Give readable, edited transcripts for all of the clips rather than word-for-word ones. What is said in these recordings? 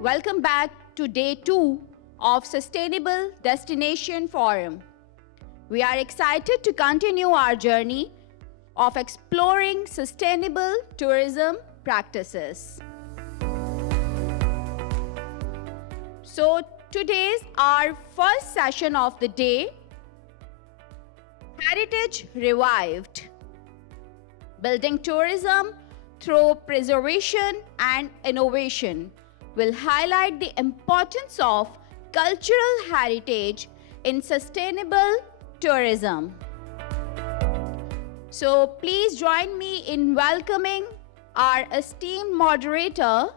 Welcome back to day 2 of Sustainable Destination Forum. We are excited to continue our journey of exploring sustainable tourism practices. So today's our first session of the day, Heritage Revived, Building Tourism through Preservation and Innovation, will highlight the importance of cultural heritage in sustainable tourism. So please join me in welcoming our esteemed moderator,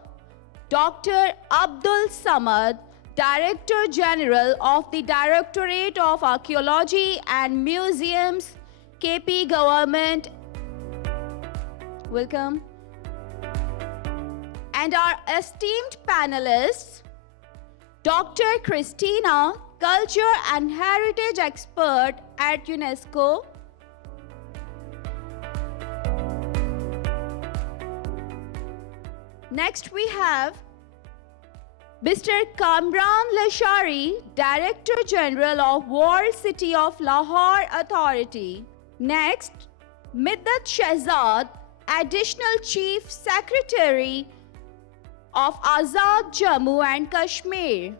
Dr. Abdul Samad, Director General of the Directorate of Archaeology and Museums, KP Government. Welcome. And our esteemed panelists, Dr. Christina, Culture and Heritage Expert at UNESCO, next we have Mr. Kamran Lashari, Director General of World City of Lahore Authority. Next, Midhat Shehzad, Additional Chief Secretary of Azad Jammu and Kashmir.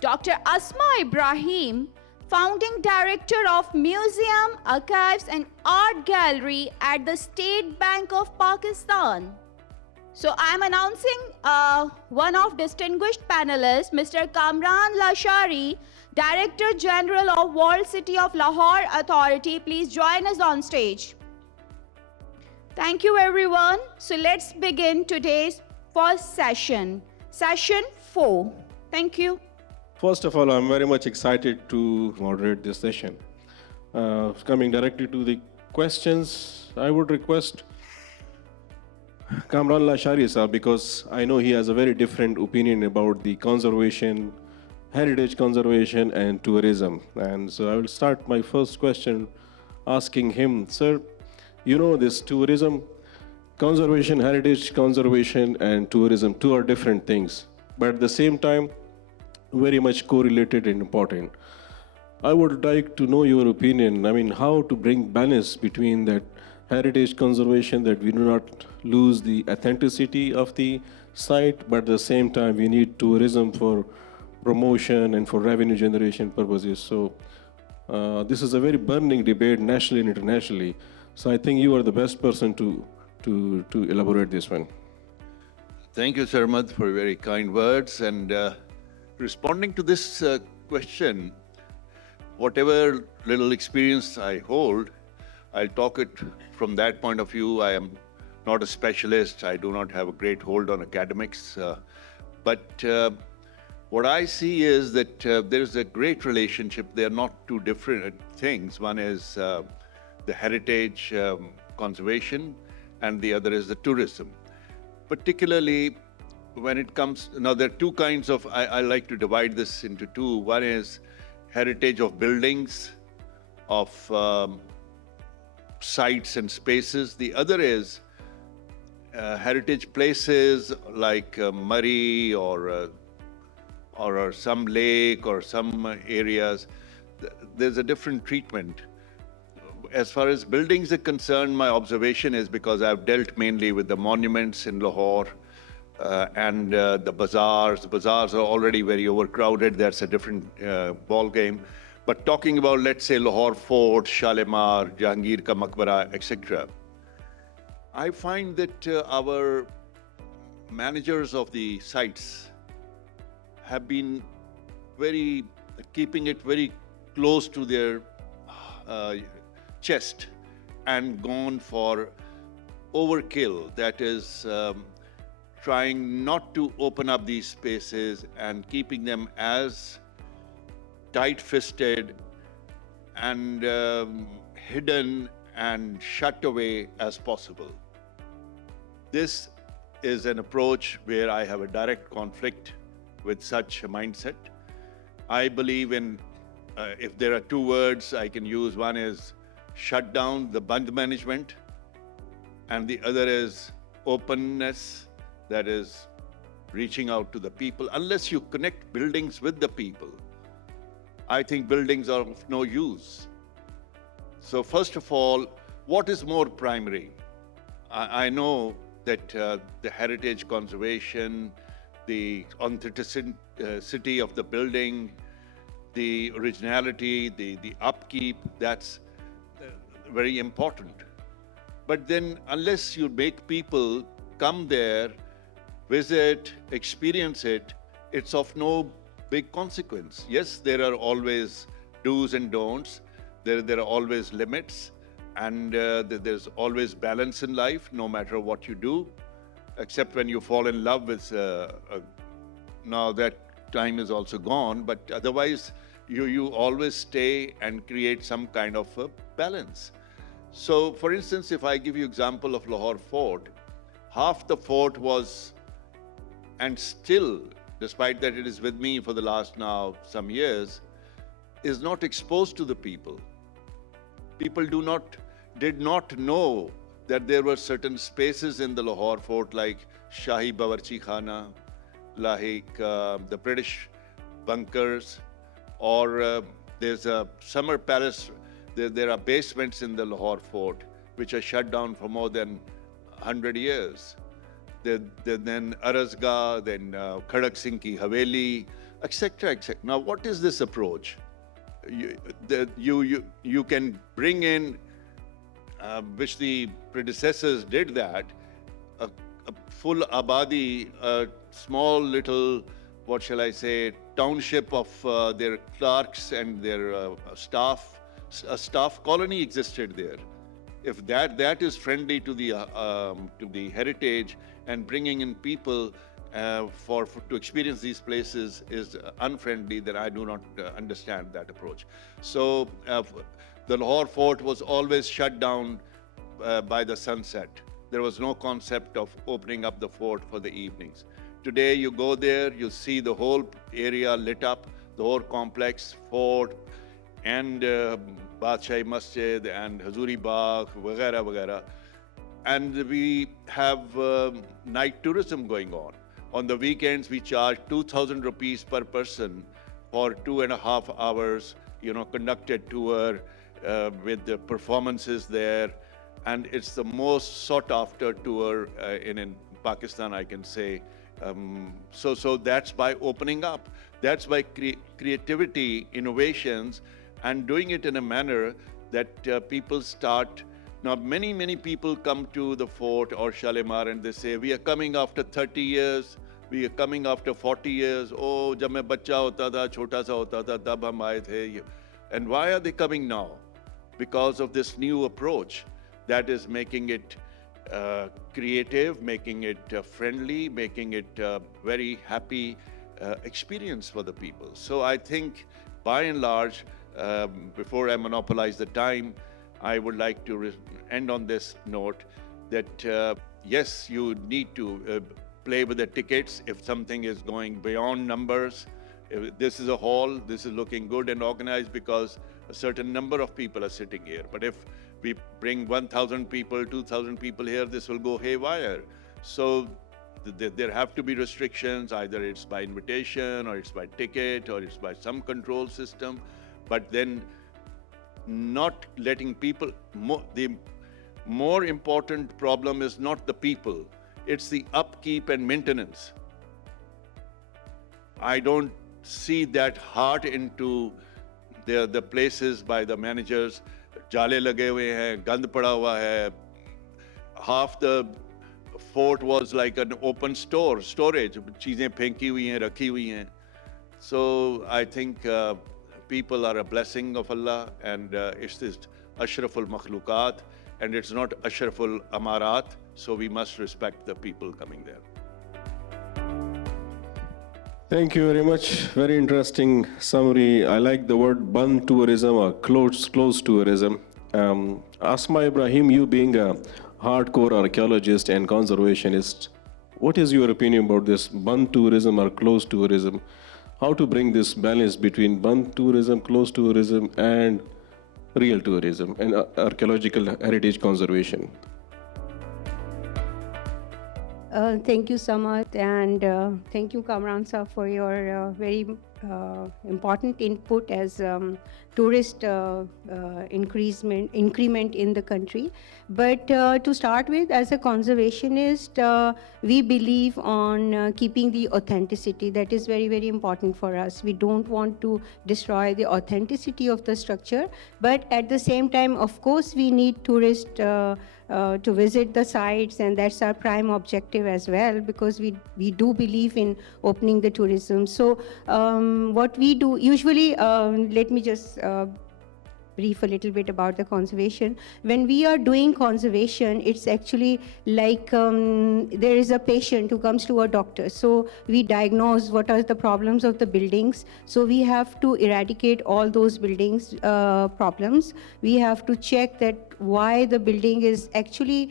Dr. Asma Ibrahim, Founding Director of Museum, Archives and Art Gallery at the State Bank of Pakistan. So I am announcing one of distinguished panelists, Mr. Kamran Lashari, Director General of World City of Lahore Authority. Please join us on stage. Thank you, everyone. So let's begin today's first session, session 4. Thank you. First of all, I'm very much excited to moderate this session. Coming directly to the questions, I would request Kamran Lashari sir, because I know he has a very different opinion about the conservation, heritage conservation and tourism. And so I will start my first question asking him, sir, you know this tourism, conservation, heritage conservation and tourism, two are different things, but at the same time, very much correlated and important. I would like to know your opinion, how to bring balance between that heritage conservation, that we do not lose the authenticity of the site, but at the same time we need tourism for promotion and for revenue generation purposes. So this is a very burning debate nationally and internationally. So I think you are the best person to elaborate this one. Thank you, Sarmad, for very kind words. And responding to this question, whatever little experience I hold, I'll talk it from that point of view. I am not a specialist. I do not have a great hold on academics. But what I see is that there's a great relationship. They are not two different things. One is the heritage conservation, and the other is the tourism. Particularly when it comes, now there are two kinds of, I like to divide this into two. One is heritage of buildings, of sites and spaces. The other is heritage places like Murray or some lake or some areas. There's a different treatment. As far as buildings are concerned, my observation is, because I've dealt mainly with the monuments in Lahore and the bazaars. The bazaars are already very overcrowded. That's a different ball game. But talking about, let's say, Lahore Fort, Shalimar, Jahangir Ka Maqbara, etc., I find that our managers of the sites have been keeping it very close to their chest and gone for overkill. That is, trying not to open up these spaces and keeping them as tight-fisted and hidden and shut away as possible. This is an approach where I have a direct conflict with such a mindset. I believe in, if there are two words I can use, one is shut down, the band management, and the other is openness, that is reaching out to the people. Unless you connect buildings with the people, I think buildings are of no use. So first of all, what is more primary? I know that the heritage conservation, the authenticity of the building, the originality, the upkeep, that's very important. But then unless you make people come there, visit, experience it, it's of no big consequence. Yes, there are always do's and don'ts. There are always limits, and there's always balance in life, no matter what you do, except when you fall in love with, now that time is also gone, but otherwise you always stay and create some kind of a balance. So for instance, if I give you example of Lahore Fort, half the fort was, and still, despite that it is with me for the last now some years, is not exposed to the people. People did not know that there were certain spaces in the Lahore Fort like Shahi Bawarchi Khana, like the British bunkers, or there's a summer palace. There are basements in the Lahore Fort which are shut down for more than 100 years. Then Arazga, then Khadak Singh Ki Haveli, etc., etc. Now, what is this approach? You can bring in, which the predecessors did that, a full abadi, a small little, what shall I say, township of their clerks and their staff. A staff colony existed there. If that is friendly to the heritage, and bringing in people to experience these places is unfriendly, then I do not understand that approach. So the Lahore Fort was always shut down by the sunset. There was no concept of opening up the fort for the evenings. Today you go there, you see the whole area lit up, the whole complex, fort, and Badshai Masjid and Hazuri Bagh, vagara, vagara. And we have night tourism going on. On the weekends, we charge 2,000 rupees per person for 2.5 hours, conducted tour with the performances there. And it's the most sought after tour in Pakistan, I can say. So that's by opening up. That's by creativity, innovations, and doing it in a manner that people start. Now, many people come to the fort or Shalimar and they say, we are coming after 30 years, we are coming after 40 years. Oh, jab main bachcha hota tha, chota sa hota tha, tab hum aaye the. And why are they coming now? Because of this new approach that is making it creative, making it friendly, making it a very happy experience for the people. So I think, by and large, before I monopolize the time, I would like to end on this note that yes, you need to play with the tickets if something is going beyond numbers. If this is a hall, this is looking good and organized because a certain number of people are sitting here. But if we bring 1,000 people, 2,000 people here, this will go haywire. So there have to be restrictions, either it's by invitation or it's by ticket or it's by some control system. But then not letting people, the more important problem is not the people, it's the upkeep and maintenance. I don't see that heart into the places by the managers. Jale lage hue hain, gand pada hua hai. Half the fort was like an open storage. Cheezein phenki hui hain, rakhi hui hain. So I think people are a blessing of Allah, and it's this Ashraful Makhlukat, and it's not Ashraful Amarat, so we must respect the people coming there. Thank you very much. Very interesting summary. I like the word band tourism or closed tourism. Asma, Ibrahim, you being a hardcore archaeologist and conservationist, what is your opinion about this band tourism or closed tourism? How to bring this balance between band tourism, closed tourism, and real tourism and archaeological heritage conservation? Thank you, Samat, and thank you, Kamran sir, for your very important input as tourist increment in the country. But to start with, as a conservationist, we believe on keeping the authenticity. That is very, very important for us. We don't want to destroy the authenticity of the structure, but at the same time, of course, we need tourists to visit the sites, and that's our prime objective as well, because we do believe in opening the tourism. So what we do usually, let me just brief a little bit about the conservation. When we are doing conservation, it's actually like there is a patient who comes to a doctor. So we diagnose what are the problems of the buildings. So we have to eradicate all those buildings problems. We have to check that why the building is actually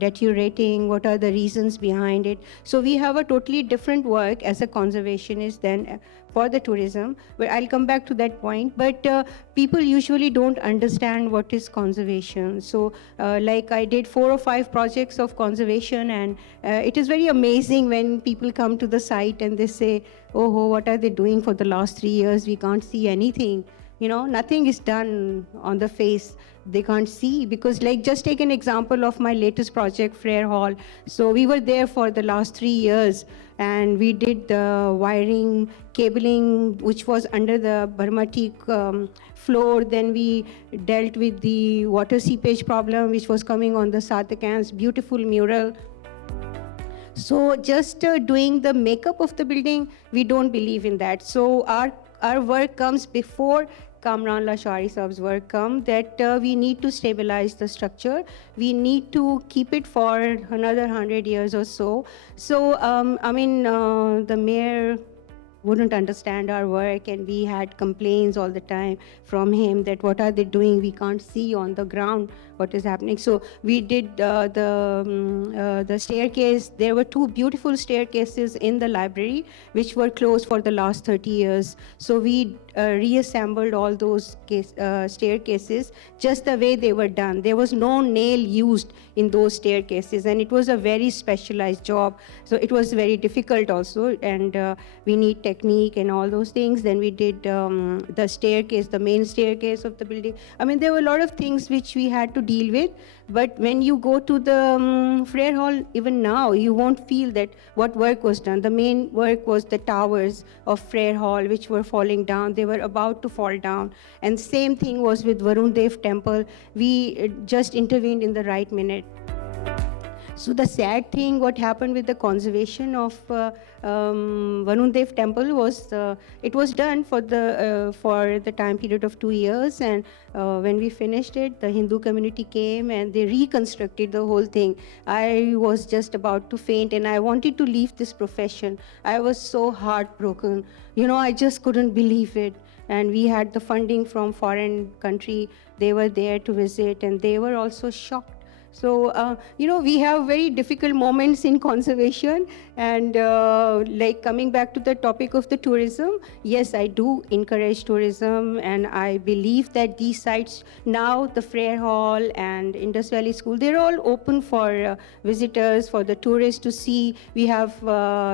deteriorating, what are the reasons behind it. So we have a totally different work as a conservationist than for the tourism, but I'll come back to that point. But people usually don't understand what is conservation. So like I did 4 or 5 projects of conservation, and it is very amazing when people come to the site and they say, oh, what are they doing for the last 3 years? We can't see anything. You know, nothing is done on the face. They can't see, because like just take an example of my latest project, Frere Hall. So we were there for the last 3 years, and we did the wiring, cabling, which was under the Burmatic floor. Then we dealt with the water seepage problem, which was coming on the Satakans, beautiful mural. So just doing the makeup of the building, we don't believe in that. So our work comes before Kamran Lashari Saab's work that we need to stabilize the structure. We need to keep it for another 100 years or so. So, the mayor wouldn't understand our work, and we had complaints all the time from him that what are they doing? We can't see on the ground what is happening. So we did the staircase. There were 2 beautiful staircases in the library which were closed for the last 30 years. So we reassembled all those staircases just the way they were done. There was no nail used in those staircases, and it was a very specialized job. So it was very difficult also, and we need technique and all those things. Then we did the staircase, the main staircase of the building. I mean, there were a lot of things which we had to deal with. But when you go to the Frere Hall, even now, you won't feel that what work was done. The main work was the towers of Frere Hall, which were falling down. They were about to fall down. And same thing was with Varun Dev Temple. We just intervened in the right minute. So the sad thing, what happened with the conservation of Varun Dev Temple was it was done for the time period of 2 years, and when we finished it, the Hindu community came and they reconstructed the whole thing. I was just about to faint, and I wanted to leave this profession. I was so heartbroken. You know, I just couldn't believe it. And we had the funding from foreign country. They were there to visit, and they were also shocked. So, we have very difficult moments in conservation, and like coming back to the topic of the tourism, yes, I do encourage tourism, and I believe that these sites, now the Frere Hall and Indus Valley School, they're all open for visitors, for the tourists to see. We have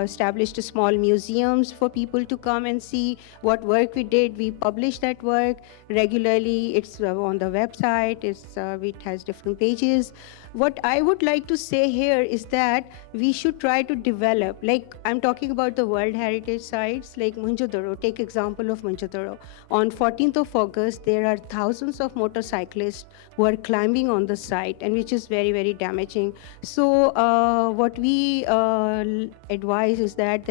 established small museums for people to come and see what work we did. We publish that work regularly. It's on the website. It has different pages. What I would like to say here is that we should try to develop, like I'm talking about the World Heritage Sites, like Mohenjo-daro. Take example of Mohenjo-daro. On 14th of August, there are thousands of motorcyclists who are climbing on the site, and which is very, very damaging. So what we advise is that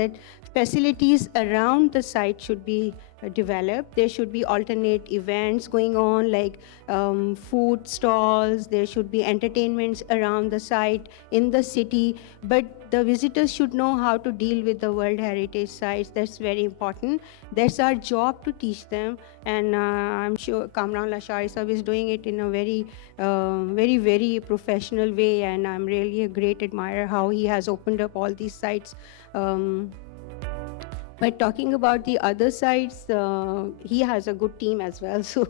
facilities around the site should be developed. There should be alternate events going on, like food stalls. There should be entertainments around the site in the city. But the visitors should know how to deal with the World Heritage Sites. That's very important. That's our job to teach them. And I'm sure Kamran Lashari Saab is doing it in a very, very professional way. And I'm really a great admirer how he has opened up all these sites. But talking about the other sites, he has a good team as well. So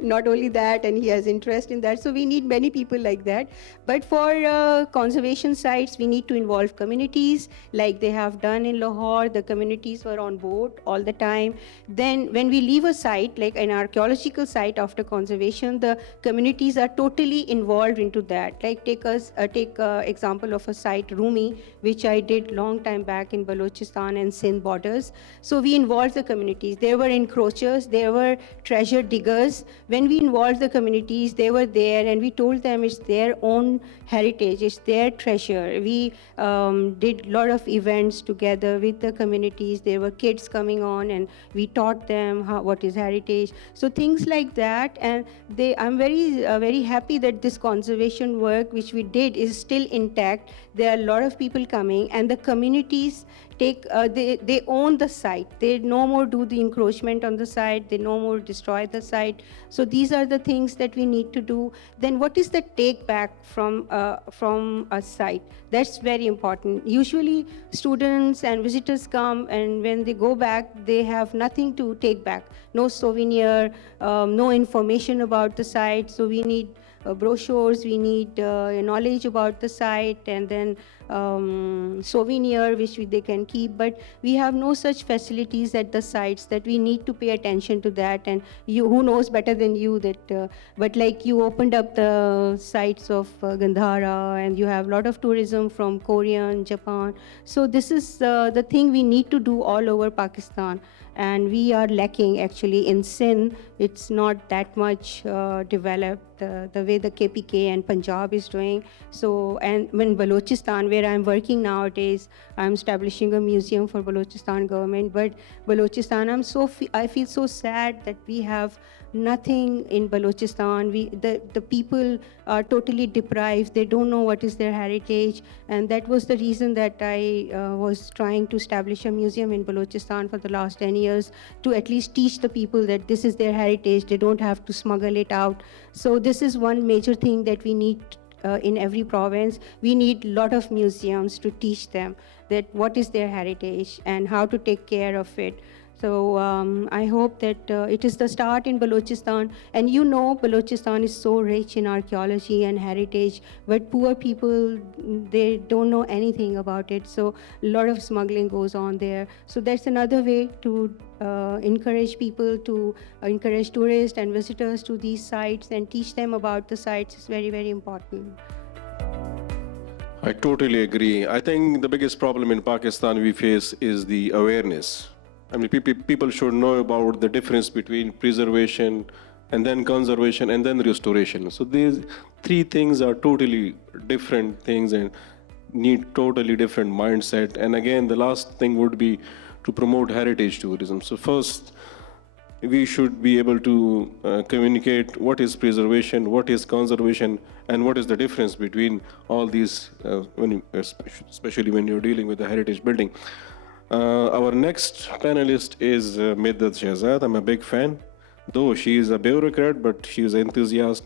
not only that, and he has interest in that. So we need many people like that. But for conservation sites, we need to involve communities like they have done in Lahore. The communities were on board all the time. Then when we leave a site, like an archaeological site after conservation, the communities are totally involved into that. Like take example of a site, Rumi, which I did long time back in Balochistan and Sindh borders. So we involved the communities. There were encroachers, there were treasure diggers. When we involved the communities, they were there, and we told them it's their own heritage, it's their treasure. We did a lot of events together with the communities. There were kids coming on, and we taught them what is heritage. So things like that, and I'm very happy that this conservation work which we did is still intact. There are a lot of people coming, and the communities they own the site. They no more do the encroachment on the site. They no more destroy the site. So these are the things that we need to do. Then what is the take back from a site? That's very important. Usually students and visitors come, and when they go back, they have nothing to take back. No souvenir, no information about the site. So we need brochures, we need knowledge about the site, and then souvenir which they can keep. But we have no such facilities at the sites that we need to pay attention to that. And who knows better than you that, but like you opened up the sites of Gandhara, and you have a lot of tourism from Korea and Japan. So this is the thing we need to do all over Pakistan. And we are lacking actually in Sindh. It's not that much developed the way the KPK and Punjab is doing. So, and when Balochistan, where I'm working nowadays, I'm establishing a museum for Balochistan government. But Balochistan, I feel so sad that we have nothing in Balochistan. The people are totally deprived. They don't know what is their heritage. And that was the reason that I was trying to establish a museum in Balochistan for the last 10 years, to at least teach the people that this is their heritage. They don't have to smuggle it out. So this is one major thing that we need in every province. We need a lot of museums to teach them that what is their heritage and how to take care of it. So I hope that it is the start in Balochistan. And you know, Balochistan is so rich in archaeology and heritage, but poor people, they don't know anything about it. So a lot of smuggling goes on there. So that's another way to encourage people, to encourage tourists and visitors to these sites and teach them about the sites. Is very, very important. I totally agree. I think the biggest problem in Pakistan we face is the awareness. I mean, people should know about the difference between preservation and then conservation and then restoration. So these three things are totally different things and need totally different mindset. And again, the last thing would be to promote heritage tourism. So first, we should be able to communicate what is preservation, what is conservation, and what is the difference between all these, especially when you're dealing with the heritage building. Our next panelist is Midhat Shehzad. I'm a big fan. Though she is a bureaucrat, but she is an enthusiast.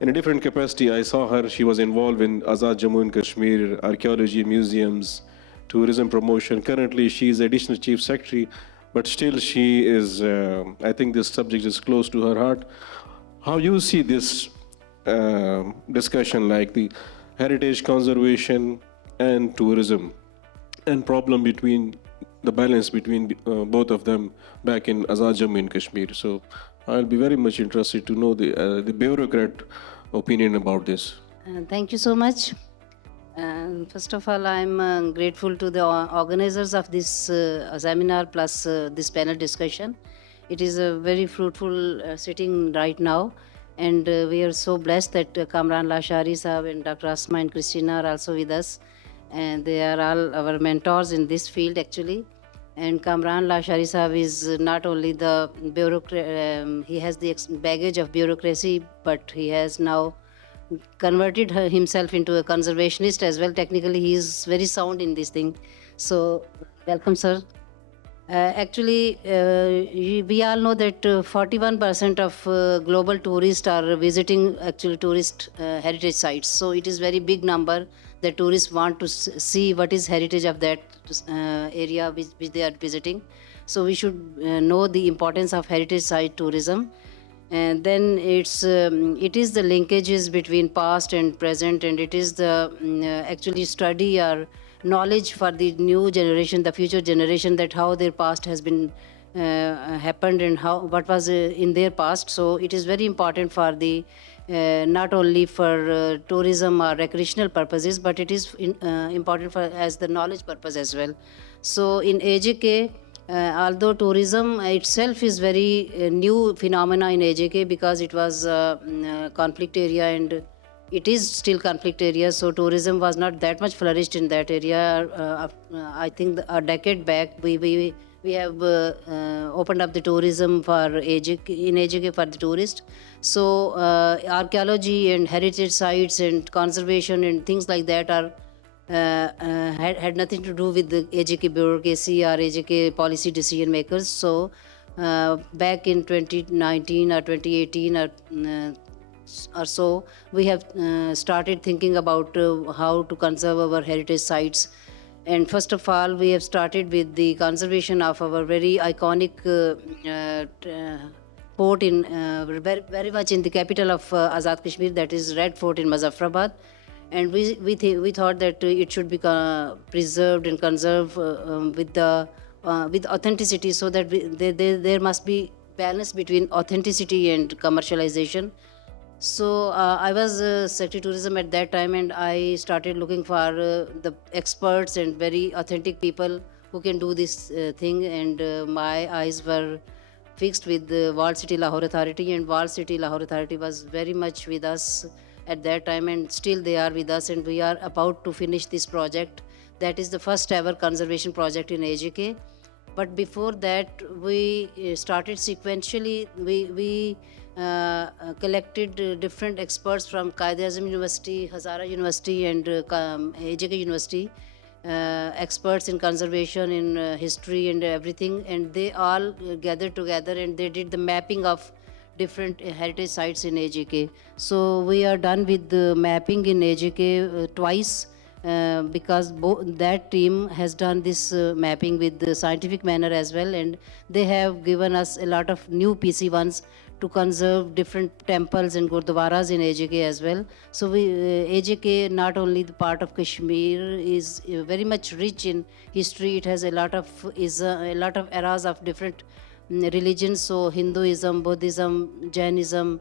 In a different capacity, I saw her. She was involved in Azad Jammu and Kashmir, archaeology, museums, tourism promotion. Currently, she is additional chief secretary, but still she is, I think this subject is close to her heart. How you see this discussion, like the heritage conservation and tourism, and problem between the balance between both of them back in Azad Jammu and Kashmir. So I'll be very much interested to know the bureaucrat opinion about this. Thank you so much. First of all, I'm grateful to the organizers of this seminar plus this panel discussion. It is a very fruitful sitting right now, and we are so blessed that Kamran, Lashari sahab and Dr. Asma and Christina are also with us. And they are all our mentors in this field actually. And Kamran Lashari sahab is not only the bureaucrat, he has the baggage of bureaucracy, but he has now converted himself into a conservationist as well. Technically, he is very sound in this thing. So, welcome, sir. Actually, we all know that 41% of global tourists are visiting actual tourist heritage sites. So, it is very big number the tourists want to see what is heritage of that area which they are visiting. So we should know the importance of heritage site tourism. And then it is the linkages between past and present, and it is the actually study or knowledge for the new generation, the future generation, that how their past has been happened and what was in their past. So it is very important for the not only for tourism or recreational purposes, but it is important for as the knowledge purpose as well. So in AJK, although tourism itself is very new phenomena in AJK, because it was conflict area and it is still conflict area, so tourism was not that much flourished in that area. I think a decade back we have opened up the tourism for AJK, in AJK for the tourist. So archaeology and heritage sites and conservation and things like that are had nothing to do with the AJK bureaucracy or AJK policy decision makers. So back in 2019 or 2018 or so, we have started thinking about how to conserve our heritage sites. And first of all, we have started with the conservation of our very iconic fort in very much in the capital of Azad Kashmir, that is Red Fort in Muzaffarabad. And we thought that it should be preserved and conserved with authenticity, so that there must be balance between authenticity and commercialization. So I was Secretary Tourism at that time, and I started looking for the experts and very authentic people who can do this thing. And my eyes were fixed with the Walled City Lahore Authority, and Walled City Lahore Authority was very much with us at that time, and still they are with us, and we are about to finish this project. That is the first ever conservation project in AJK. But before that, we started sequentially. We collected different experts from Quaid-e-Azam University, Hazara University, and AJK University, experts in conservation, in history and everything, and they all gathered together and they did the mapping of different heritage sites in AJK. So we are done with the mapping in AJK twice, because that team has done this mapping with the scientific manner as well, and they have given us a lot of new PC1s to conserve different temples and gurdwaras in AJK as well. So AJK, not only the part of Kashmir, is very much rich in history. It has a lot of eras of different religions. So Hinduism, Buddhism, Jainism,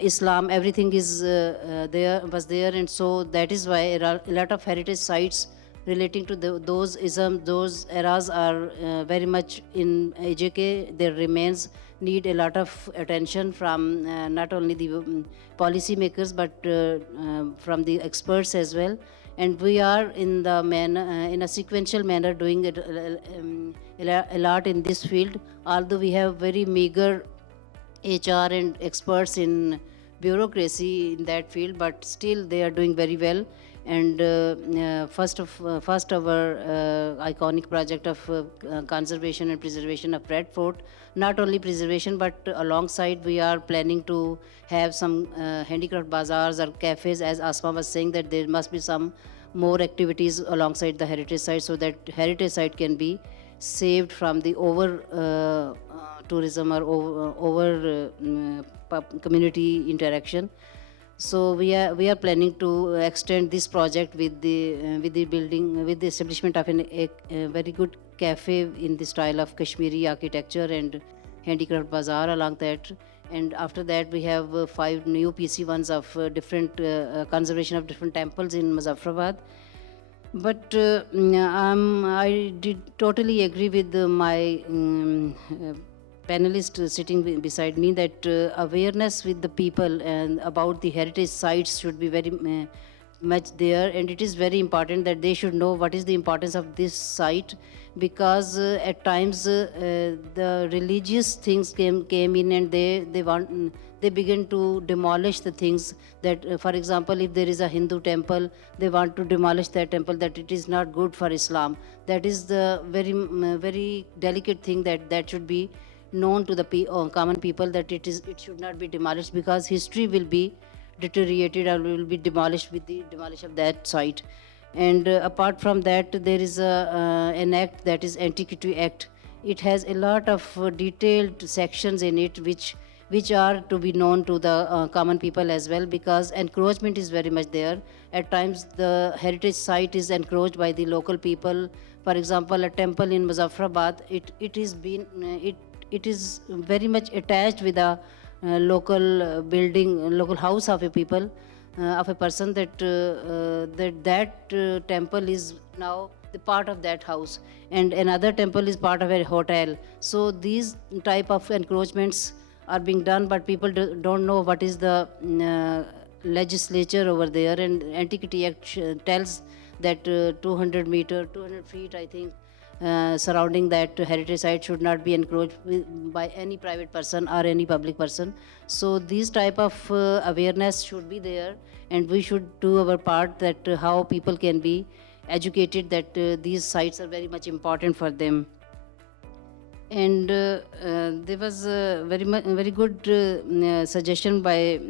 Islam, everything is was there, and so that is why a lot of heritage sites relating to those eras are very much in AJK. Their remains need a lot of attention from not only the policy makers, but from the experts as well. And we are in a sequential manner doing it a lot in this field. Although we have very meager HR and experts in bureaucracy in that field, but still they are doing very well. And first our iconic project of conservation and preservation of Red Fort, not only preservation, but alongside we are planning to have some handicraft bazaars or cafes, as Asma was saying, that there must be some more activities alongside the heritage site, so that heritage site can be saved from the over tourism or over community interaction. So we are planning to extend this project with the building, with the establishment of a very good cafe in the style of Kashmiri architecture and handicraft bazaar along that. And after that, we have 5 new PC1s of different conservation of different temples in Muzaffarabad. But I did totally agree with my panelist sitting beside me, that awareness with the people and about the heritage sites should be very much there, and it is very important that they should know what is the importance of this site, because at times the religious things came in, and they begin to demolish the things that, for example, if there is a Hindu temple, they want to demolish that temple, that it is not good for Islam. That is the very delicate thing that should be known to the common people, that it should not be demolished, because history will be deteriorated or will be demolished with the demolition of that site. And apart from that, there is an act, that is Antiquity Act. It has a lot of detailed sections in it which are to be known to the common people as well, because encroachment is very much there. At times the heritage site is encroached by the local people. For example, a temple in Muzaffarabad, it is very much attached with a local building, local house of a people, of a person, that temple is now the part of that house, and another temple is part of a hotel. So these type of encroachments are being done, but people don't know what is the legislature over there. And Antiquity Act tells that 200 feet, I think, surrounding that heritage site should not be encroached by any private person or any public person. So these type of awareness should be there, and we should do our part, that how people can be educated that these sites are very much important for them. And there was a very good suggestion by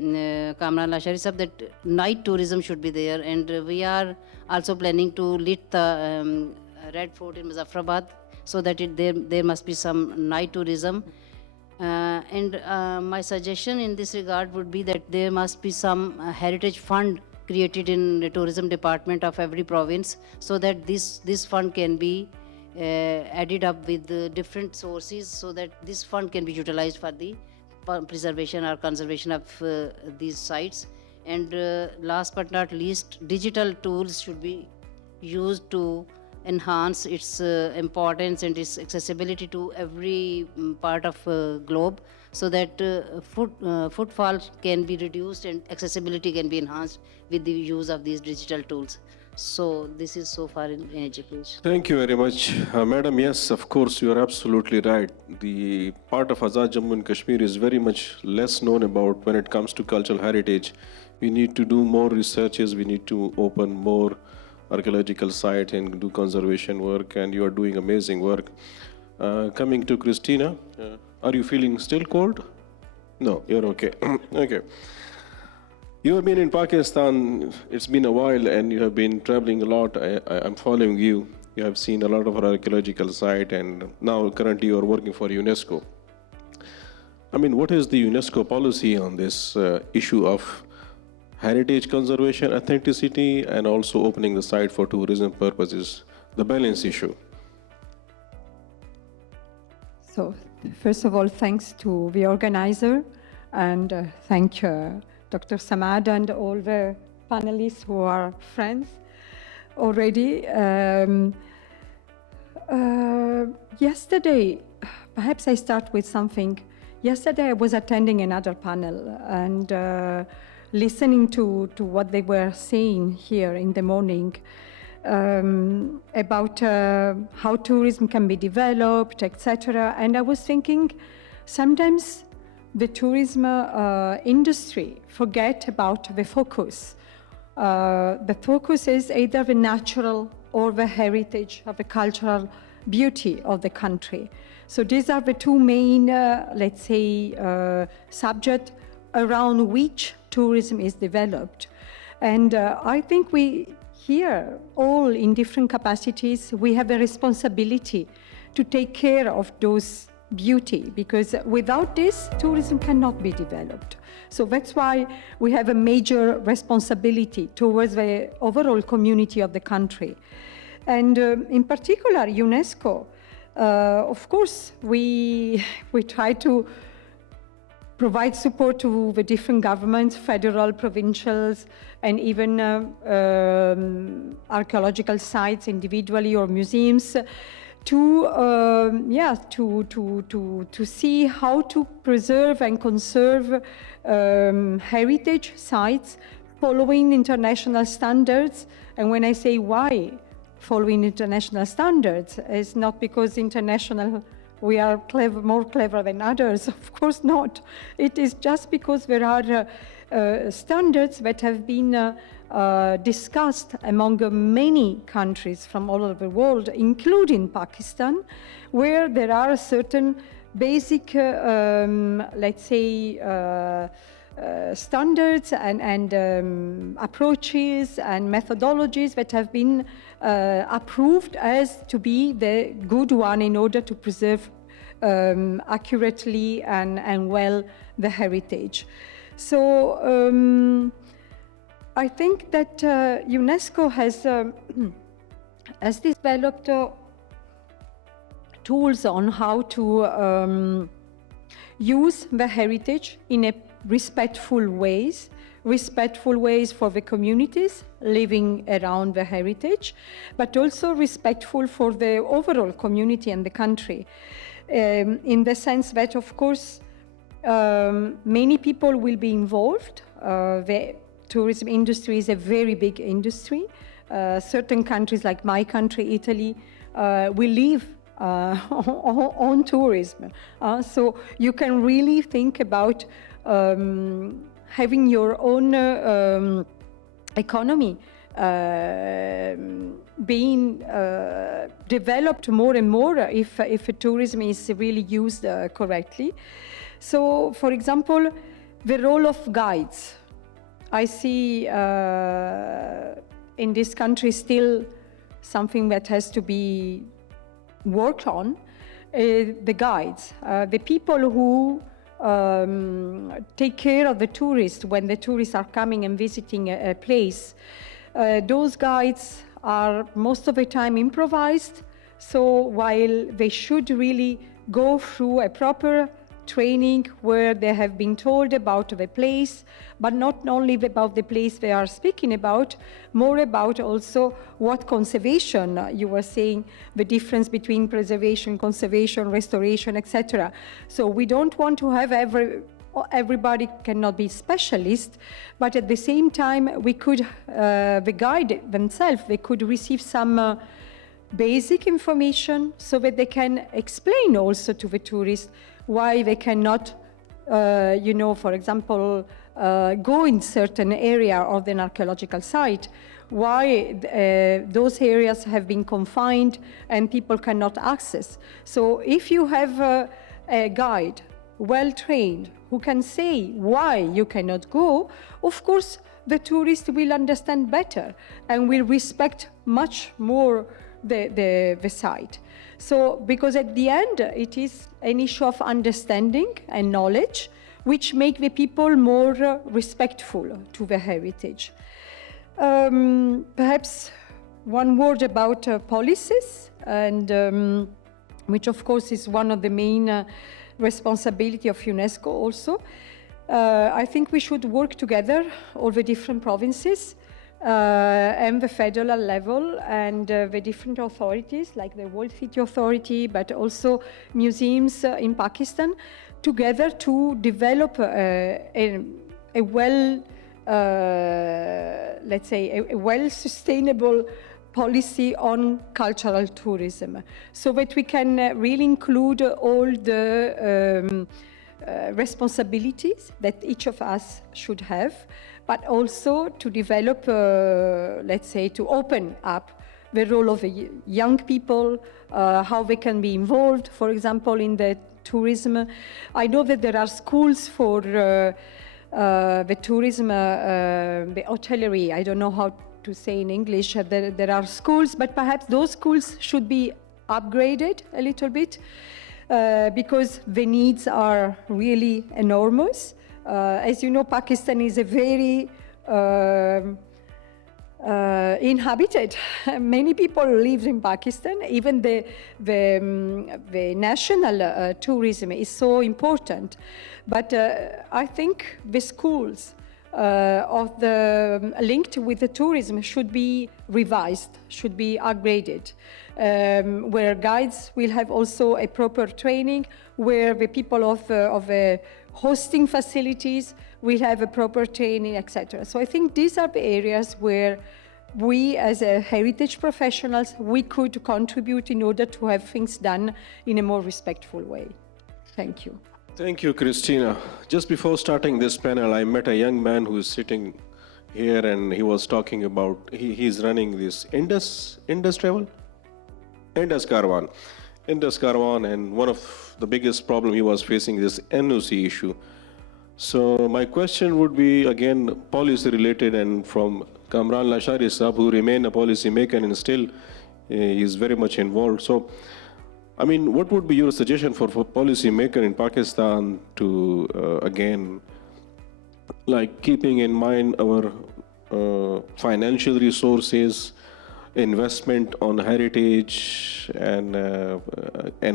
Kamran Lashari sahab that night tourism should be there, and we are also planning to lit the Red Fort in Muzaffarabad, so that there must be some night tourism. And my suggestion in this regard would be that there must be some heritage fund created in the tourism department of every province, so that this fund can be added up with different sources, so that this fund can be utilized for the preservation or conservation of these sites. And last but not least, digital tools should be used to enhance its importance and its accessibility to every part of globe, so that footfall can be reduced and accessibility can be enhanced with the use of these digital tools. So this is so far in education. Thank you very much. Madam, yes, of course, you are absolutely right. The part of Azad Jammu and Kashmir is very much less known about when it comes to cultural heritage. We need to do more researches, we need to open more archaeological sites and do conservation work, and you are doing amazing work. Coming to Christina, are you feeling still cold? No, you're okay. Okay. You have been in Pakistan, it's been a while, and you have been traveling a lot. I'm following you. You have seen a lot of our archaeological sites, and now currently you are working for UNESCO. I mean, what is the UNESCO policy on this issue of heritage conservation, authenticity, and also opening the site for tourism purposes, the balance issue? So, first of all, thanks to the organizer, and thank Dr. Samad and all the panelists who are friends already. Yesterday, perhaps I start with something. Yesterday I was attending another panel and listening to what they were saying here in the morning about how tourism can be developed, etc. And I was thinking, sometimes the tourism industry forget about the focus. The focus is either the natural or the heritage of the cultural beauty of the country. So these are the two main, let's say, subjects around which tourism is developed. And I think we here, all in different capacities, we have a responsibility to take care of those beauty, because without this, tourism cannot be developed. So that's why we have a major responsibility towards the overall community of the country. And in particular, UNESCO, of course, we try to provide support to the different governments, federal, provincials, and even archaeological sites individually or museums, to see how to preserve and conserve heritage sites following international standards. And when I say why following international standards, it's not because international we are more clever than others, of course not. It is just because there are standards that have been discussed among many countries from all over the world, including Pakistan, where there are certain basic, let's say, standards and approaches and methodologies that have been approved as to be the good one in order to preserve accurately and well the heritage. So I think that UNESCO has developed tools on how to use the heritage in a respectful ways for the communities living around the heritage, but also respectful for the overall community and the country, in the sense that, of course, many people will be involved. The tourism industry is a very big industry. Certain countries, like my country, Italy, will live on tourism. So you can really think about having your own economy being developed more and more if tourism is really used correctly. So, for example, the role of guides. I see in this country still something that has to be worked on. The guides, the people who take care of the tourists when the tourists are coming and visiting a place. Those guides are most of the time improvised, so while they should really go through a proper training where they have been told about the place, but not only about the place they are speaking about, more about also what conservation, you were saying, the difference between preservation, conservation, restoration, etc. So we don't want to have everybody cannot be specialist, but at the same time we could, the guide themselves, they could receive some basic information so that they can explain also to the tourists why they cannot, for example, go in certain area of an archaeological site, why those areas have been confined and people cannot access. So if you have a guide, well-trained, who can say why you cannot go, of course, the tourist will understand better and will respect much more the site. So, because at the end, it is an issue of understanding and knowledge, which make the people more respectful to the heritage. Perhaps one word about policies, and which of course is one of the main responsibility of UNESCO also. I think we should work together, all the different provinces, and the federal level and the different authorities like the World City Authority, but also museums in Pakistan, together to develop a well, let's say, a well-sustainable policy on cultural tourism, so that we can really include all the responsibilities that each of us should have, but also to develop, let's say, to open up the role of the young people, how they can be involved, for example, in the tourism. I know that there are schools for the tourism, the hotellerie, I don't know how to say in English, there are schools, but perhaps those schools should be upgraded a little bit, because the needs are really enormous. As you know, Pakistan is a very inhabited. Many people live in Pakistan. Even the national tourism is so important. But I think the schools of the linked with the tourism should be revised, should be upgraded, where guides will have also a proper training, where the people of the hosting facilities will have a proper training, etc. So I think these are the areas where we as heritage professionals, we could contribute in order to have things done in a more respectful way. Thank you. Thank you, Christina. Just before starting this panel, I met a young man who is sitting here, and he was talking about, he's running this Indus Caravan, and one of the biggest problem he was facing is this NOC issue. So my question would be again policy related, and from Kamran Lashari Sahab, who remain a policy maker and still is very much involved. So, I mean, what would be your suggestion for policy maker in Pakistan to again, like keeping in mind our financial resources, investment on heritage, and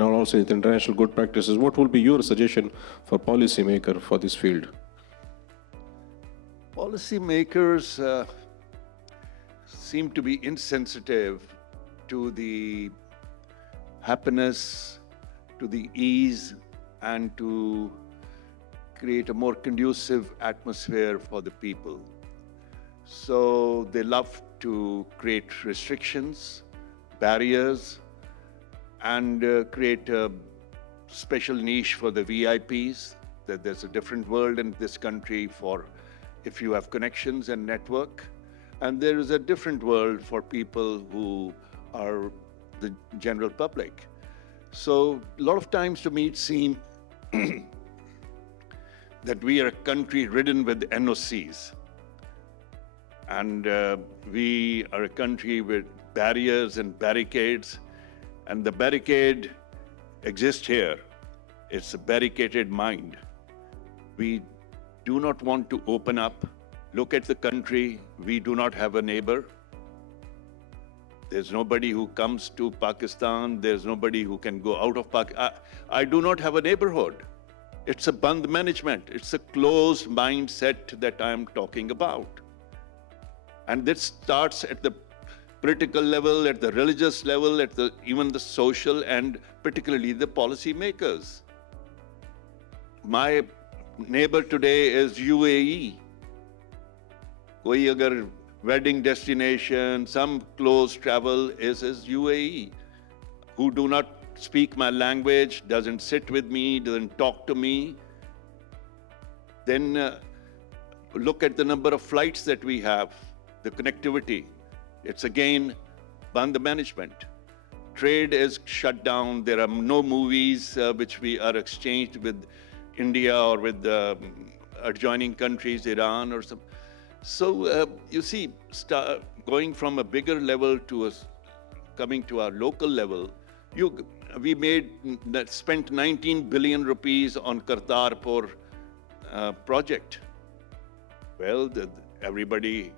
also international good practices? What will be your suggestion for policymaker for this field? Policymakers seem to be insensitive to the happiness, to the ease, and to create a more conducive atmosphere for the people. So they love to create restrictions, barriers, and create a special niche for the VIPs, that there's a different world in this country for if you have connections and network, and there is a different world for people who are the general public. So a lot of times to me it seems that we are a country ridden with NOCs. And we are a country with barriers and barricades, and the barricade exists here. It's a barricaded mind. We do not want to open up. Look at the country. We do not have a neighbor. There's nobody who comes to Pakistan. There's nobody who can go out of Pakistan. I do not have a neighborhood. It's a band management. It's a closed mindset that I'm talking about. And this starts at the political level, at the religious level, at the even the social, and particularly the policy makers. My neighbor today is UAE. Koi agar wedding destination, some close travel is UAE, who do not speak my language, doesn't sit with me, doesn't talk to me. Then look at the number of flights that we have. The connectivity, it's again band management. Trade is shut down. There are no movies which we are exchanged with India or with adjoining countries, Iran or some. So you see, going from a bigger level to coming to our local level, we spent 19 billion rupees on Kartarpur project. Well, everybody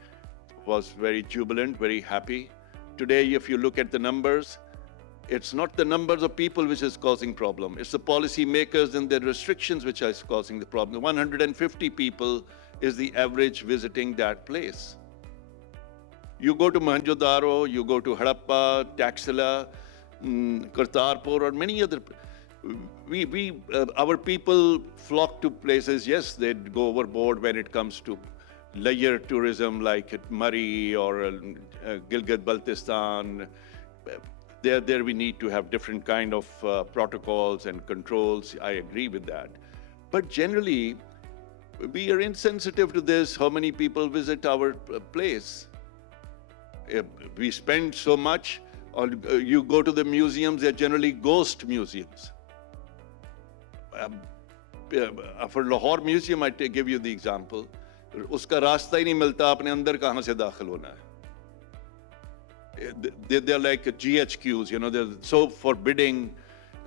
was very jubilant, very happy. Today, if you look at the numbers, it's not the numbers of people which is causing problem. It's the policy makers and their restrictions which is causing the problem. 150 people is the average visiting that place. You go to Mohenjo-daro, you go to Harappa, Taxila, Kartarpur, or many other. Our people flock to places. Yes, they go overboard when it comes to layer tourism like at Murray or Gilgit-Baltistan. There we need to have different kind of protocols and controls. I agree with that. But generally, we are insensitive to this, how many people visit our place. We spend so much, or you go to the museums, they're generally ghost museums. For Lahore Museum, I give you the example. उसका रास्ता ही नहीं मिलता अपने अंदर कहाँ से दाखिल होना है. They're like GHQs, you know, they're so forbidding.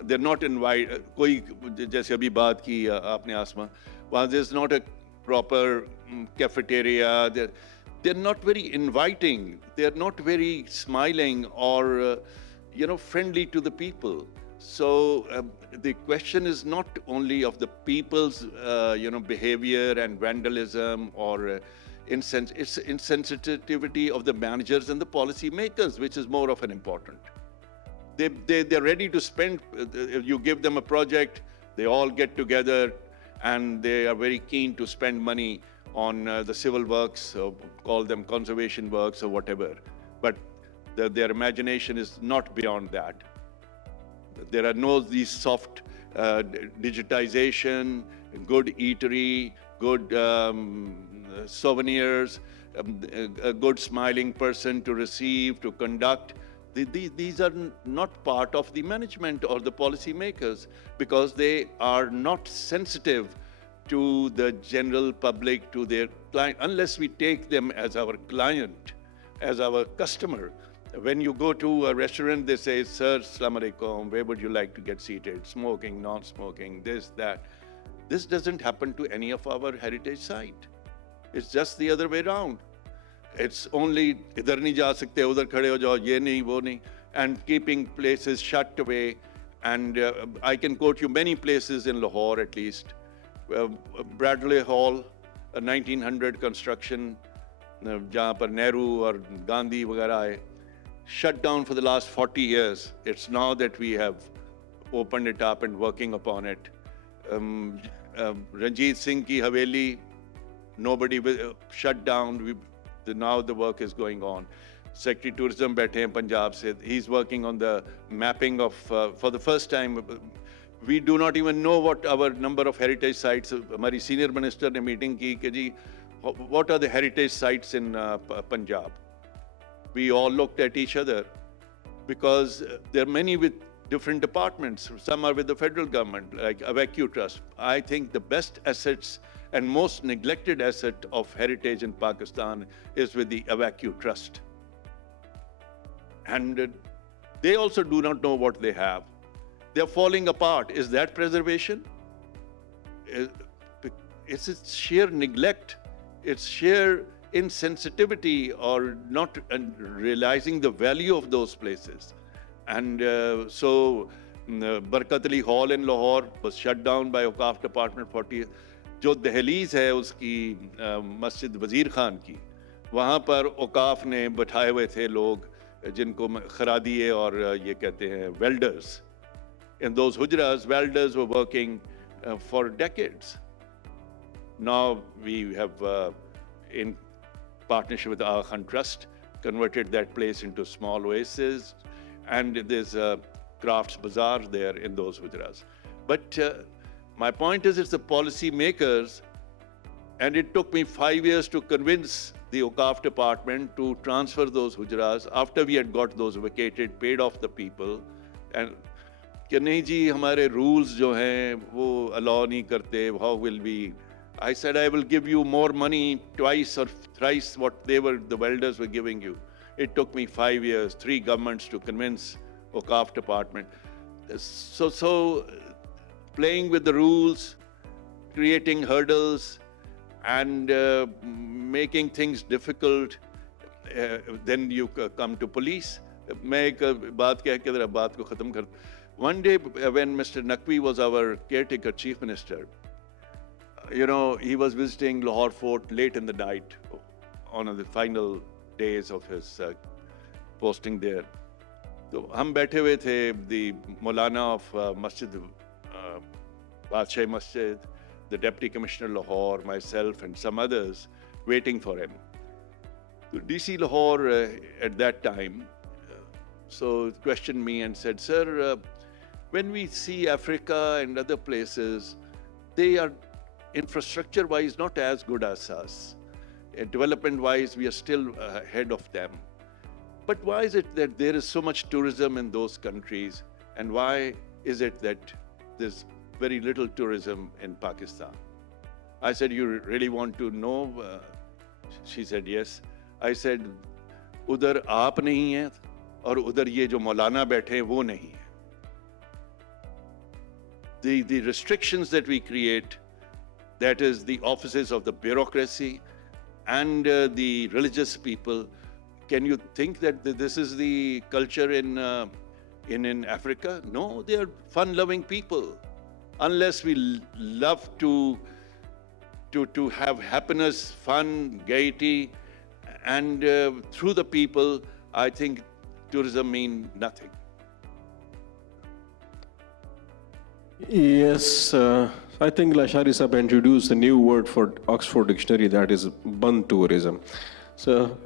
They're not invited. कोई जैसे अभी बात की आपने आसमा, वहाँ there's not a proper cafeteria. They're not very inviting. They're not very smiling or friendly to the people. So the question is not only of the people's, behavior and vandalism or it's insensitivity of the managers and the policy makers, which is more of an important. They're ready to spend. You give them a project, they all get together, and they are very keen to spend money on the civil works, call them conservation works or whatever. But their imagination is not beyond that. There are no these soft digitization, good eatery, good souvenirs, a good smiling person to receive, to conduct. These are not part of the management or the policy makers because they are not sensitive to the general public, to their client, unless we take them as our client, as our customer. When you go to a restaurant, they say, sir, Assalamu alaikum, where would you like to get seated? Smoking, non-smoking, this, that. This doesn't happen to any of our heritage site. It's just the other way around. It's only, idhar nahi ja sakte, udhar khade ho jao, ye nahi, wo nahi, and keeping places shut away. And I can quote you many places in Lahore at least. Bradley Hall, a 1900 construction, jahan par Nehru or Gandhi वगैरह आए, shut down for the last 40 years. It's now that we have opened it up and working upon it. Ranjit Singh ki Haveli, nobody shut down. Now the work is going on. Secretary Tourism बैठे हैं पंजाब से. He's working on the mapping of, for the first time, we do not even know what our number of heritage sites. हमारी senior minister ने meeting की कि जी, what are the heritage sites in Punjab? We all looked at each other because there are many with different departments. Some are with the federal government, like Avacu Trust. I think the best assets and most neglected asset of heritage in Pakistan is with the Avacu Trust. And they also do not know what they have. They're falling apart. Is that preservation? It's sheer neglect. It's sheer insensitivity or not realizing the value of those places. And so Barkat Ali Hall in Lahore was shut down by Awqaf Department 40 years. जो दहलीज है उसकी मस्जिद वजीर खान की, वहाँ पर औकाफ ने बैठाए हुए थे लोग जिनको खरादिए और ये कहते हैं welders. In those hujras, welders were working for decades. Now we have, in partnership with the Aga Khan Trust, converted that place into small oases, and there's a crafts bazaar there in those hujras. But my point is, it's the policy makers, and it took me 5 years to convince the Awqaf department to transfer those hujras after we had got those vacated, paid off the people, and कि नहीं जी हमारे rules जो हैं वो allow नहीं करते, how will we? I said I will give you more money, twice or thrice what the welders were giving you. It took me 5 years, 3 governments to convince Awqaf department. So playing with the rules, creating hurdles, and making things difficult, then you come to police. मैं एक बात कह के जरा बात को खत्म कर. One day when Mr. Naqvi was our caretaker chief minister, you know, he was visiting Lahore Fort late in the night on the final days of his posting there. So हम बैठे हुए थे, the Maulana of Masjid, Badshah Masjid, the Deputy Commissioner Lahore, myself and some others waiting for him. So DC Lahore at that time questioned me and said, sir, when we see Africa and other places, they are infrastructure-wise not as good as us. Development-wise, we are still ahead of them. But why is it that there is so much tourism in those countries? And why is it that there's very little tourism in Pakistan? I said, you really want to know? She said, yes. I said, udhar aap nahi hai, aur udhar ye jo Maulana baithe hain, wo nahi hai. The restrictions that we create, that is the offices of the bureaucracy and the religious people, can you think that this is the culture in Africa? No, they are fun-loving people. Unless we love to have happiness, fun, gaiety, and through the people, I think tourism means nothing. Yes, I think Lashari Sahab introduced a new word for Oxford Dictionary, that is bun tourism. So,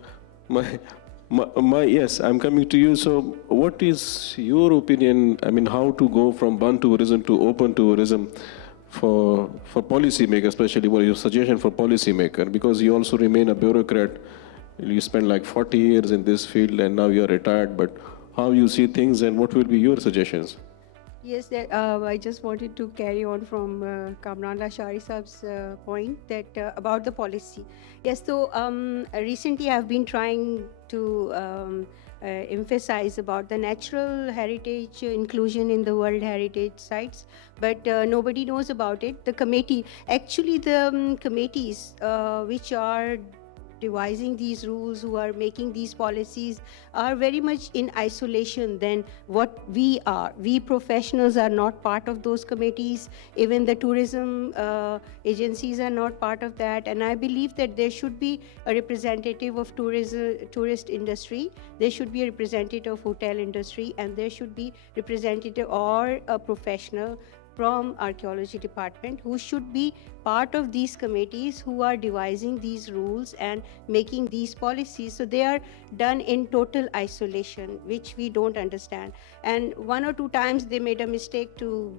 yes, I'm coming to you. So, what is your opinion? I mean, how to go from bun tourism to open tourism for policymakers, especially what your suggestion for policymaker? Because you also remain a bureaucrat. You spent like 40 years in this field, and now you're retired. But how you see things, and what will be your suggestions? Yes, I just wanted to carry on from Kamran Lashari Saab's point that about the policy. Yes, so recently I've been trying to emphasize about the natural heritage inclusion in the World Heritage Sites, but nobody knows about it. The committee, actually the committees which are devising these rules, who are making these policies, are very much in isolation than what we are. We professionals are not part of those committees. Even the tourism agencies are not part of that. And I believe that there should be a representative of tourist industry. There should be a representative of hotel industry, and there should be representative or a professional from archaeology department who should be part of these committees who are devising these rules and making these policies. So they are done in total isolation, which we don't understand. And one or two times they made a mistake to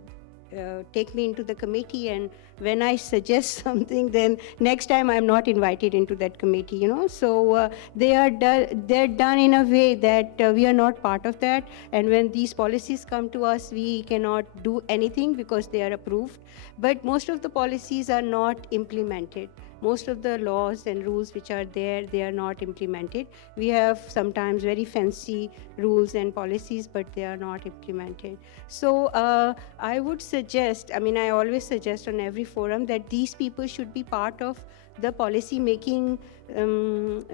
take me into the committee, and when I suggest something, then next time I'm not invited into that committee, you know. So they're done in a way that we are not part of that, and when these policies come to us, we cannot do anything because they are approved. But most of the policies are not implemented. Most of the laws and rules which are there, they are not implemented. We have sometimes very fancy rules and policies, but they are not implemented. So I would suggest, I mean, I always suggest on every forum that these people should be part of the policy making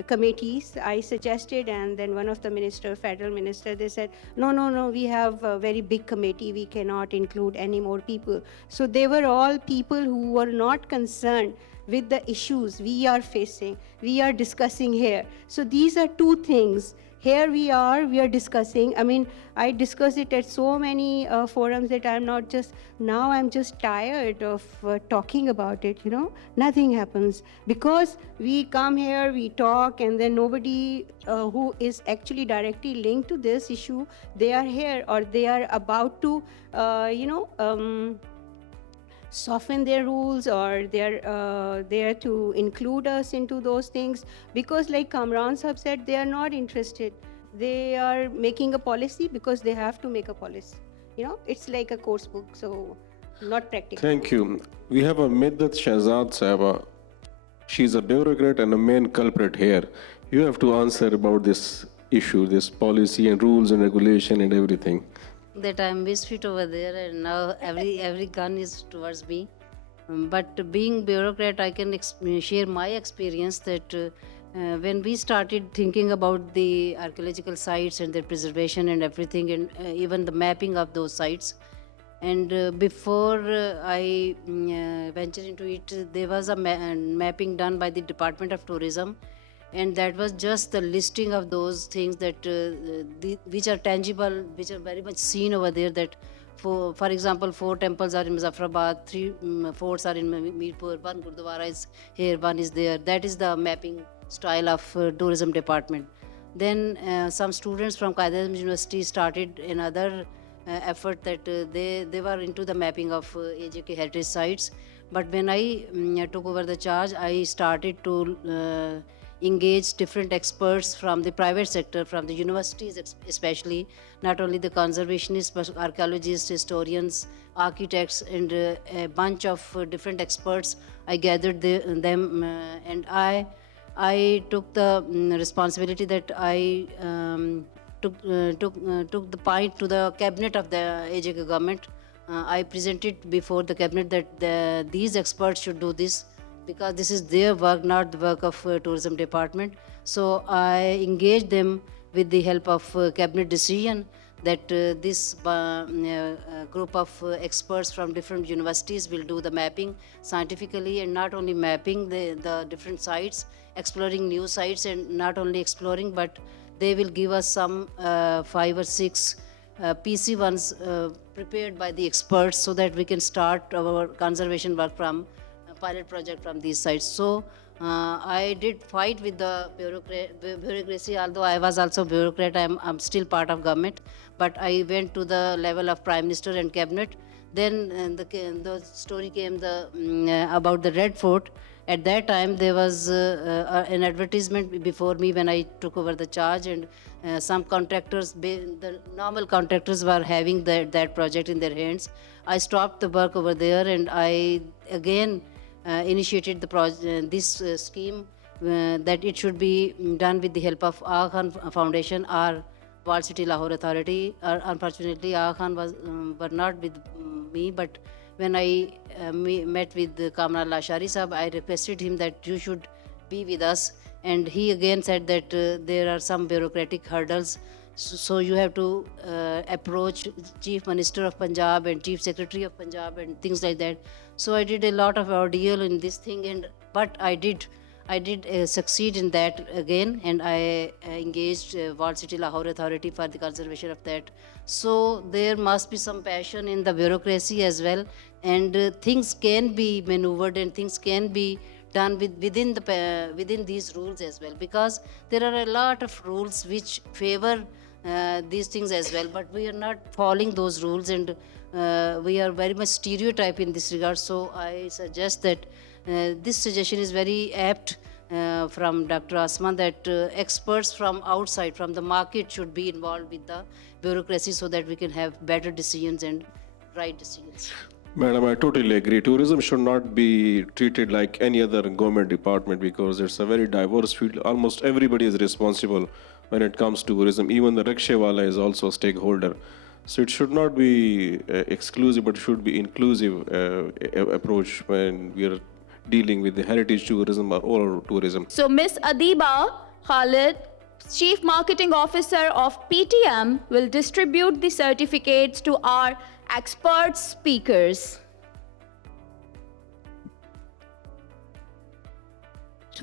committees. I suggested, and then one of the federal minister, they said, no, we have a very big committee, we cannot include any more people. So they were all people who were not concerned with the issues we are facing, we are discussing here. So these are two things. Here we are discussing. I mean, I discuss it at so many forums that I'm just tired of talking about it, you know. Nothing happens because we come here, we talk, and then nobody who is actually directly linked to this issue, they are here or they are about to, soften their rules, or they're there to include us into those things, because like Kamran Sahab said, they are not interested. They are making a policy because they have to make a policy. You know, it's like a course book, so not practical. Thank you. We have a Midhat Shehzad Sahaba. She's a bureaucrat and a main culprit here. You have to answer about this issue, this policy and rules and regulation and everything. That I'm misfit over there, and now every gun is towards me. But being bureaucrat, I can share my experience that when we started thinking about the archaeological sites and their preservation and everything, and even the mapping of those sites, and before I ventured into it, there was a mapping done by the Department of Tourism, and that was just the listing of those things that which are tangible, which are very much seen over there. That for example, 4 temples are in Muzaffarabad, 3 forts are in Mirpur, 1 Gurdwara is here, 1 is there. That is the mapping style of tourism department. Then some students from Khyber University started another effort that they were into the mapping of AJK heritage sites. But when I took over the charge, I started to engage different experts from the private sector, from the universities especially, not only the conservationists, but archaeologists, historians, architects, and a bunch of different experts. I gathered them and I took the responsibility that I took the point to the cabinet of the AJK government. I presented before the cabinet that these experts should do this, because this is their work, not the work of tourism department. So I engaged them with the help of cabinet decision that this group of experts from different universities will do the mapping scientifically, and not only mapping the different sites, exploring new sites, and not only exploring, but they will give us some 5 or 6 PC ones prepared by the experts, so that we can start our conservation work from pilot project from these sites. So I did fight with the bureaucracy, although I was also bureaucrat. I'm still part of government, but I went to the level of Prime Minister and cabinet. Then the story came about the Red Fort. At that time, there was an advertisement before me when I took over the charge, and some contractors, the normal contractors were having that project in their hands. I stopped the work over there, and I again initiated this scheme that it should be done with the help of Aga Khan Foundation, our Walled City Lahore Authority. Unfortunately, Aga Khan were not with me, but when I met with Kamran Lashari Sahab, I requested him that you should be with us. And he again said that there are some bureaucratic hurdles, so you have to approach Chief Minister of Punjab and Chief Secretary of Punjab and things like that. So I did a lot of ordeal in this thing, but I did succeed in that again, and I engaged Walled City Lahore Authority for the conservation of that. So there must be some passion in the bureaucracy as well, and things can be maneuvered and things can be done within these rules as well, because there are a lot of rules which favor these things as well, but we are not following those rules, and we are very much stereotype in this regard. So I suggest that this suggestion is very apt from Dr. Asma, that experts from outside, from the market, should be involved with the bureaucracy so that we can have better decisions and right decisions. Madam, I totally agree. Tourism should not be treated like any other government department because it's a very diverse field. Almost everybody is responsible when it comes to tourism. Even the rickshawala is also a stakeholder. So it should not be exclusive, but should be inclusive approach when we are dealing with the heritage tourism or tourism. So Miss Adiba Khalid, Chief Marketing Officer of PTM, will distribute the certificates to our expert speakers.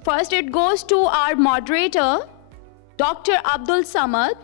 First, it goes to our moderator, Dr. Abdul Samad.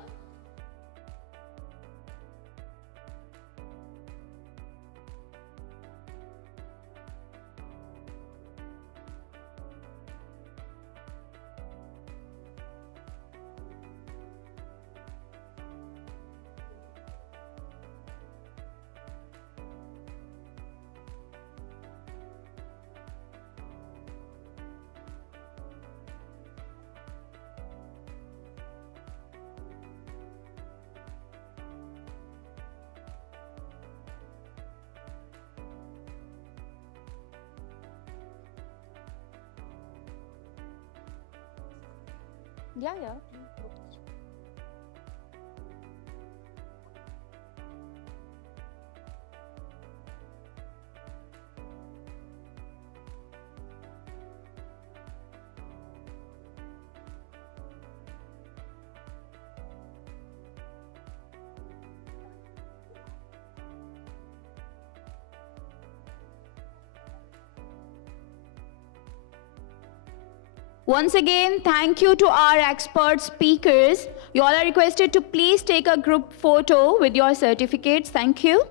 Yeah. Once again, thank you to our expert speakers. You all are requested to please take a group photo with your certificates. Thank you.